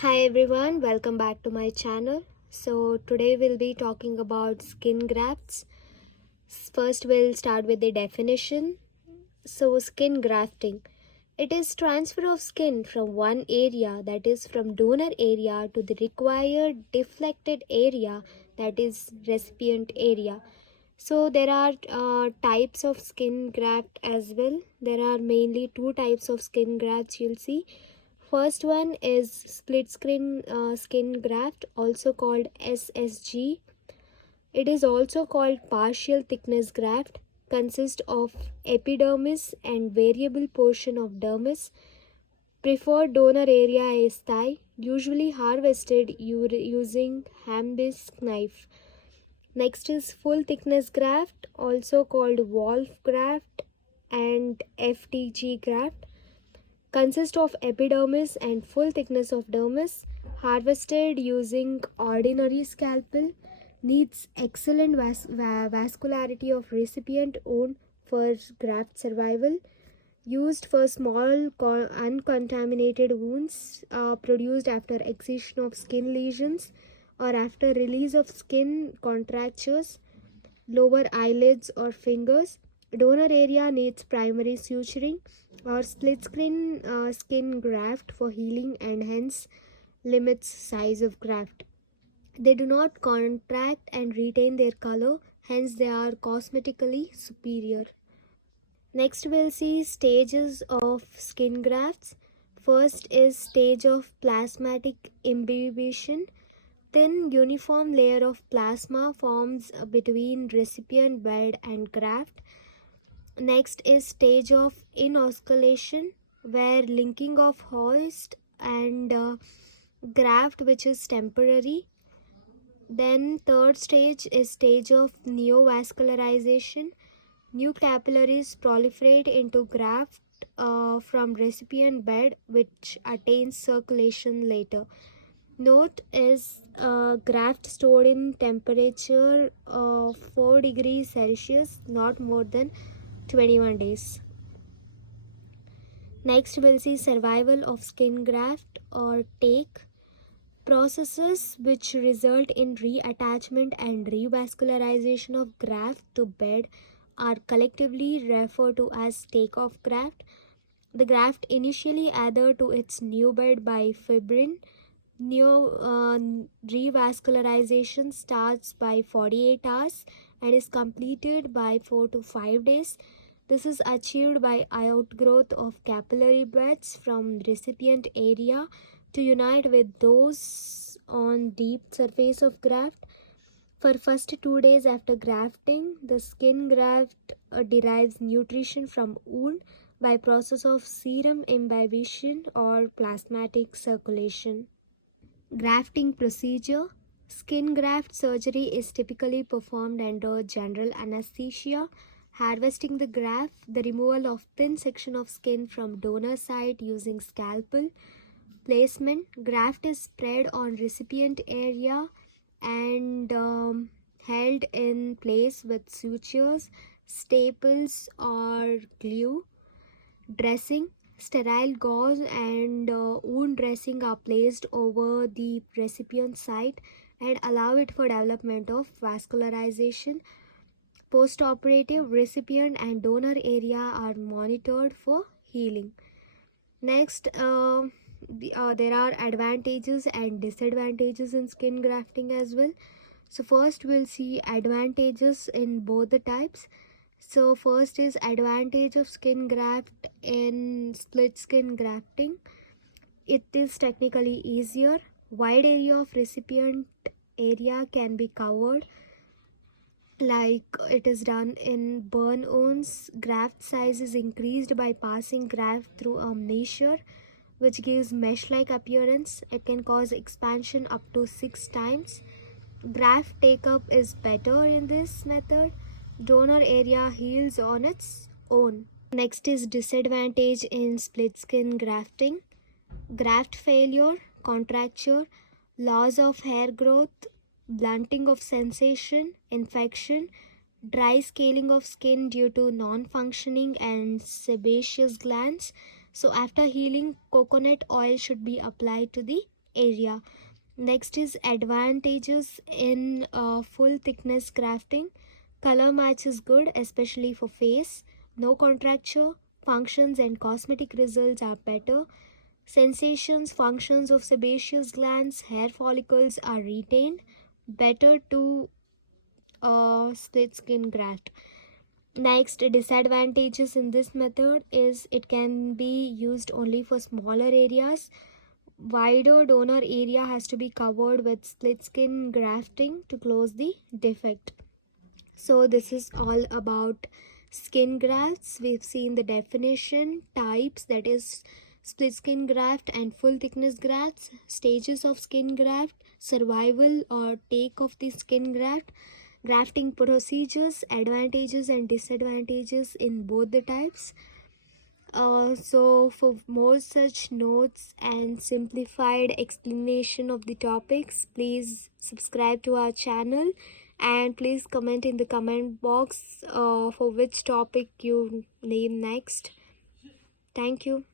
Hi everyone, welcome back to my channel. So today we'll be talking about skin grafts. First we'll start with the definition. So skin grafting. It is transfer of skin from one area, that is from donor area, to the required deflected area, that is recipient area. So there are types of skin graft as well. There are mainly two types of skin grafts you'll see. First one is split skin graft, also called SSG. It is also called partial thickness graft, consists of epidermis and variable portion of dermis. Preferred donor area is thigh, usually harvested using Mbbs knife. Next is full thickness graft, also called Wolf graft and FTG graft. Consists of epidermis and full thickness of dermis, harvested using ordinary scalpel, needs excellent vascularity of recipient wound for graft survival, used for small uncontaminated wounds produced after excision of skin lesions or after release of skin contractures, lower eyelids or fingers. Donor area needs primary suturing or split skin graft for healing and hence limits size of graft. They do not contract and retain their color, hence they are cosmetically superior. Next we'll see stages of skin grafts. First is stage of plasmatic imbibition. Thin uniform layer of plasma forms between recipient bed and graft. Next is stage of inosculation, where linking of host and graft, which is temporary. Then third stage is stage of neovascularization. New capillaries proliferate into graft from recipient bed, which attains circulation later. Note is graft stored in temperature of 4 degrees Celsius, not more than 21 days. Next we'll see survival of skin graft or take. Processes which result in reattachment and revascularization of graft to bed are collectively referred to as take-off graft. The graft initially adhered to its new bed by fibrin. Revascularization starts by 48 hours and is completed by 4 to 5 days. This is achieved by outgrowth of capillary beds from recipient area to unite with those on deep surface of graft. For first 2 days after grafting, the skin graft derives nutrition from wound by process of serum imbibition or plasmatic circulation. Grafting procedure. Skin graft surgery is typically performed under general anesthesia. Harvesting the graft, the removal of thin section of skin from donor side using scalpel. Placement. Graft is spread on recipient area and held in place with sutures, staples or glue. Dressing. Sterile gauze and wound dressing are placed over the recipient site and allow it for development of vascularization. Post-operative, recipient and donor area are monitored for healing. Next, there are advantages and disadvantages in skin grafting as well. So first we'll see advantages in both the types. So first is advantage of skin graft in split skin grafting. It is technically easier. Wide area of recipient area can be covered like it is done in burn wounds. Graft size is increased by passing graft through a measure which gives mesh-like appearance. It can cause expansion up to 6 times. Graft take-up is better in this method. Donor area heals on its own. Next is disadvantage in split skin grafting. Graft failure, contracture, loss of hair growth, blunting of sensation, infection, dry scaling of skin due to non-functioning and sebaceous glands. So after healing, coconut oil should be applied to the area. Next is advantages in full thickness grafting. Color match is good, especially for face. No contracture. Functions and cosmetic results are better. Sensations, functions of sebaceous glands, hair follicles are retained. Better to split skin graft. Next, disadvantages in this method is it can be used only for smaller areas. Wider donor area has to be covered with split skin grafting to close the defect. So this is all about skin grafts. We've seen the definition, types, that is split skin graft and full thickness grafts, stages of skin graft, survival or take of the skin graft, grafting procedures, advantages and disadvantages in both the types. So for more such notes and simplified explanation of the topics, please subscribe to our channel and please comment in the comment box for which topic you name next. Thank you.